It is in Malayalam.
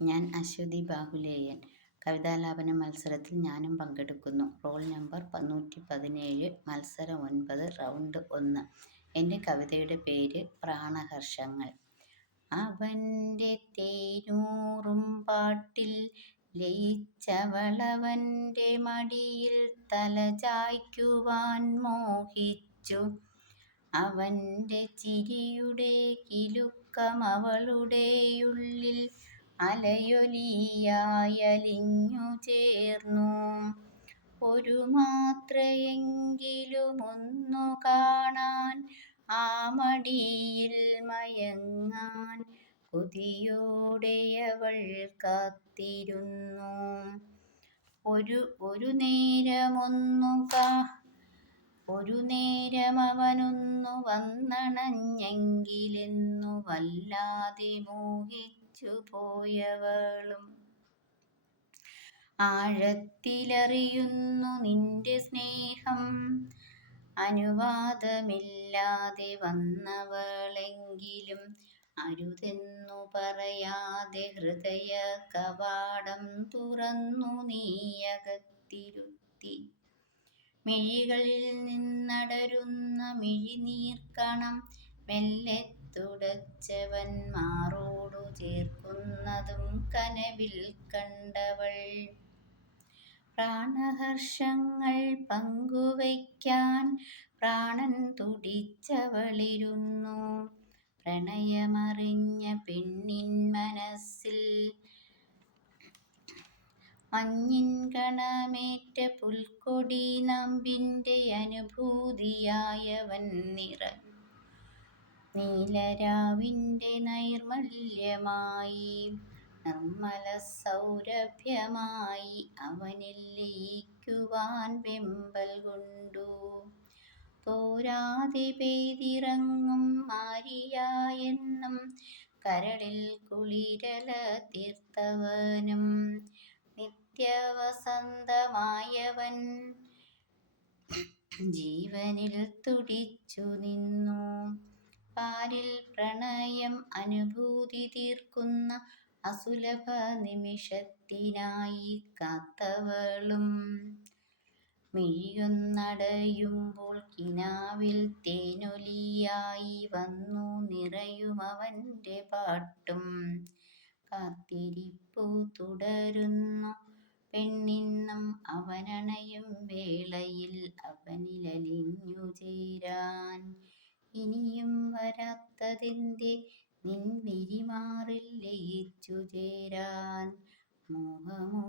ഞാൻ അശ്വതി ബാഹുലേയൻ. കവിതാലാപന മത്സരത്തിൽ ഞാനും പങ്കെടുക്കുന്നു. റോൾ നമ്പർ 117, മത്സരം 9, റൗണ്ട് 1. എൻ്റെ കവിതയുടെ പേര് പ്രാണഹർഷങ്ങൾ. അവൻ്റെ തേനൂറും പാട്ടിൽ ലയിച്ചവളവൻ്റെ മടിയിൽ തലചായ്ക്കുവാൻ മോഹിച്ചു. അവൻ്റെ ചിരിയുടെ കിലുക്കമവളുടെയുള്ളിൽ അലയൊലിയായലിഞ്ഞു ചേർന്നു. ഒരു മാത്രയെങ്കിലുമൊന്നു കാണാൻ, ആ മടിയിൽ മയങ്ങാൻ കൊതിയോടെയവൾ കാത്തിരുന്നു. ഒരു നേരമവനൊന്നു വന്നണഞ്ഞെങ്കിലെന്നു വല്ലാതെ മോഹിച്ചു പോയവളും. ആഴത്തിലറിയുന്നു നിന്റെ സ്നേഹം, അനുവാദമില്ലാതെ വന്നവളെങ്കിലും അരുതെന്നു പറയാതെ ഹൃദയ കവാടം തുറന്നു നീയകത്തിരുത്തി. മിഴികളിൽ നിന്നടരുന്ന മിഴിനീർക്കണം മെല്ലെ തുടച്ചവൻ മാറോടു ചേർക്കുന്നതും കനവിൽ കണ്ടവൾ. പ്രാണഹർഷങ്ങൾ പങ്കുവയ്ക്കാൻ പ്രാണൻ തുടിച്ചവളിരുന്നു. പ്രണയമറിഞ്ഞ പെണ്ണിൻ മനസ്സിൽ മഞ്ഞിൻ കണമേറ്റ പുൽക്കൊടി നമ്പിൻ്റെ അനുഭൂതിയായവൻ നിറഞ്ഞു. നീലരാവിൻ്റെ നൈർമല്യമായി, നിർമ്മല സൗരഭ്യമായി അവനിൽ ലയിക്കുവാൻ വെമ്പൽ കൊണ്ടു. തോരാതെ പെയ്തിറങ്ങും മാരിയായെന്നും കരളിൽ കുളിരല തീർത്തവനും, നിത്യവസന്തമായവൻ ജീവനിൽ തുടിച്ചു നിന്നു. പാരിൽ പ്രണയം അനുഭൂതി തീർക്കുന്ന അസുലഭ നിമിഷത്തിനായി കാത്തവളും. മിഴിയൊന്നടയുമ്പോൾ കിനാവിൽ തേനൊലിയായി വന്നു നിറയുമവൻ്റെ പാട്ടും. കാത്തിരിപ്പു തുടരുന്നു പെണ്ണിന്നും അവനണയും വേളയിൽ അവനിലലിഞ്ഞു ചേരാൻ. ഇനിയും വരാത്തതെന്തേ നിൻ വിരിമാറിൽ ലയിച്ചു ചേരാൻ. മോഹമോ